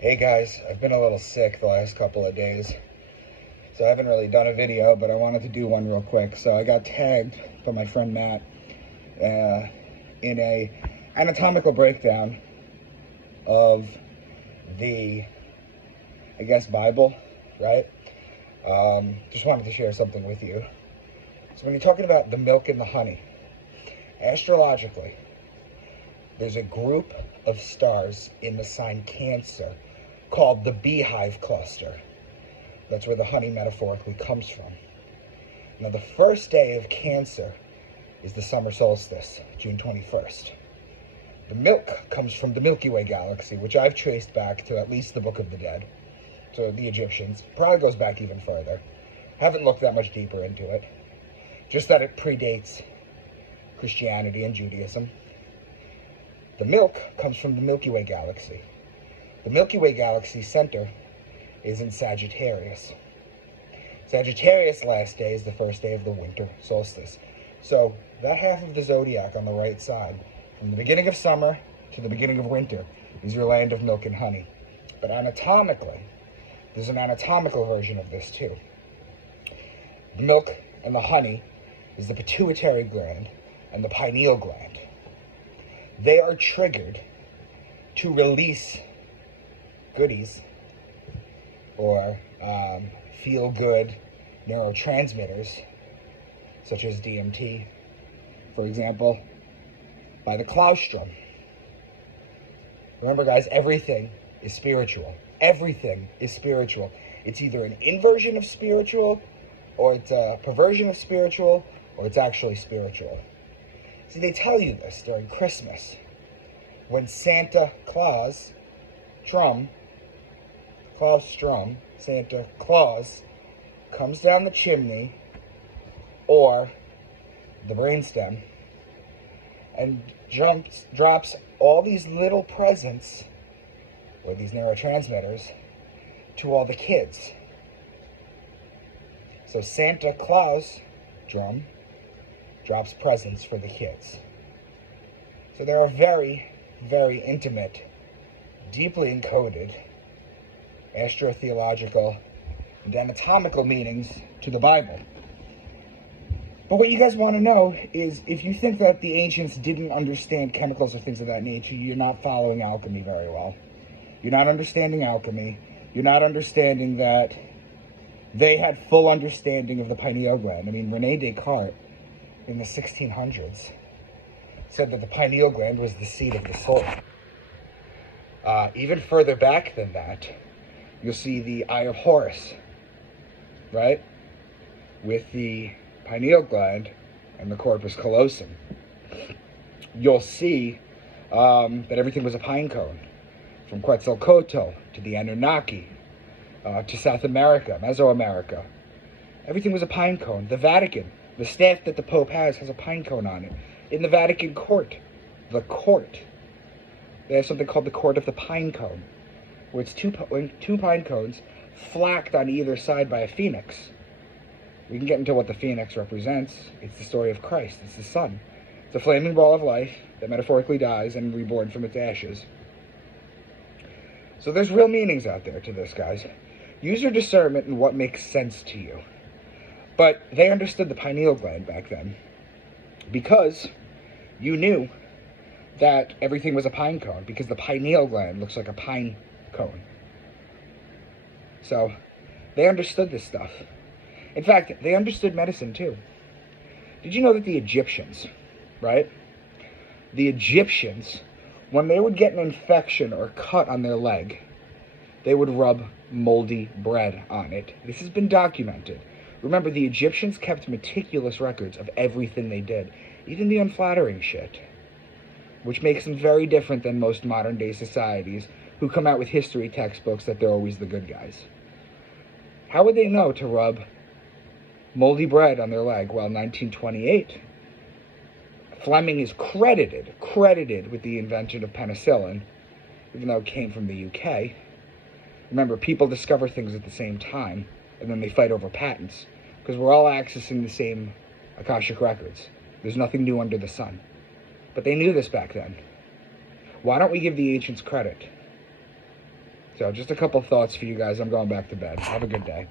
Hey guys, I've been a little sick the last couple of days, so I haven't really done a video, but I wanted to do one real quick. So I got tagged by my friend Matt in a anatomical breakdown of the, I guess, Bible, right? Just wanted to share something with you. So when you're talking about the milk and the honey, astrologically, there's a group of stars in the sign Cancer called the beehive cluster. That's where the honey metaphorically comes from. Now, the first day of Cancer is the summer solstice, June 21st. The milk comes from the Milky Way galaxy, which I've traced back to at least the Book of the Dead, to the Egyptians. Probably goes back even further. Haven't looked that much deeper into it. Just that it predates Christianity and Judaism. The milk comes from the Milky Way galaxy. The Milky Way galaxy center is in Sagittarius. Sagittarius last day is the first day of the winter solstice. So that half of the zodiac on the right side, from the beginning of summer to the beginning of winter, is your land of milk and honey. But anatomically, there's an anatomical version of this too. The milk and the honey is the pituitary gland and the pineal gland. They are triggered to release goodies or feel-good neurotransmitters, such as DMT, for example, by the Claus. Remember, guys, everything is spiritual. Everything is spiritual. It's either an inversion of spiritual, or it's a perversion of spiritual, or it's actually spiritual. See, they tell you this during Christmas, when Santa Claus comes down the chimney or the brainstem and drops all these little presents, or these neurotransmitters, to all the kids. So Santa Claus drops presents for the kids. So there are very, very intimate, deeply encoded astrotheological and anatomical meanings to the Bible. But what you guys want to know is, if you think that the ancients didn't understand chemicals or things of that nature, you're not following alchemy very well. You're not understanding alchemy. You're not understanding that they had full understanding of the pineal gland. I mean, Rene Descartes in the 1600s said that the pineal gland was the seat of the soul. Even further back than that, you'll see the Eye of Horus, right? With the pineal gland and the corpus callosum. You'll see that everything was a pine cone, from Quetzalcoatl to the Anunnaki to South America, Mesoamerica. Everything was a pine cone. The Vatican, the staff that the Pope has a pine cone on it. In the Vatican court, they have something called the Court of the Pine Cone, where it's two pine cones flacked on either side by a phoenix. We can get into what the phoenix represents. It's the story of Christ. It's the sun. It's a flaming ball of life that metaphorically dies and reborn from its ashes. So there's real meanings out there to this, guys. Use your discernment in what makes sense to you. But they understood the pineal gland back then, because you knew that everything was a pine cone, because the pineal gland looks like a pine cone. So they understood this stuff. In fact, they understood medicine too. Did you know that the Egyptians, right? The Egyptians, when they would get an infection or cut on their leg, they would rub moldy bread on it. This has been documented. Remember, the Egyptians kept meticulous records of everything they did, even the unflattering shit, which makes them very different than most modern-day societies who come out with history textbooks that they're always the good guys. How would they know to rub moldy bread on their leg? Well, 1928, Fleming is credited with the invention of penicillin, even though it came from the UK. Remember, people discover things at the same time, and then they fight over patents, because we're all accessing the same Akashic records. There's nothing new under the sun. But they knew this back then. Why don't we give the ancients credit? So just a couple thoughts for you guys. I'm going back to bed. Have a good day.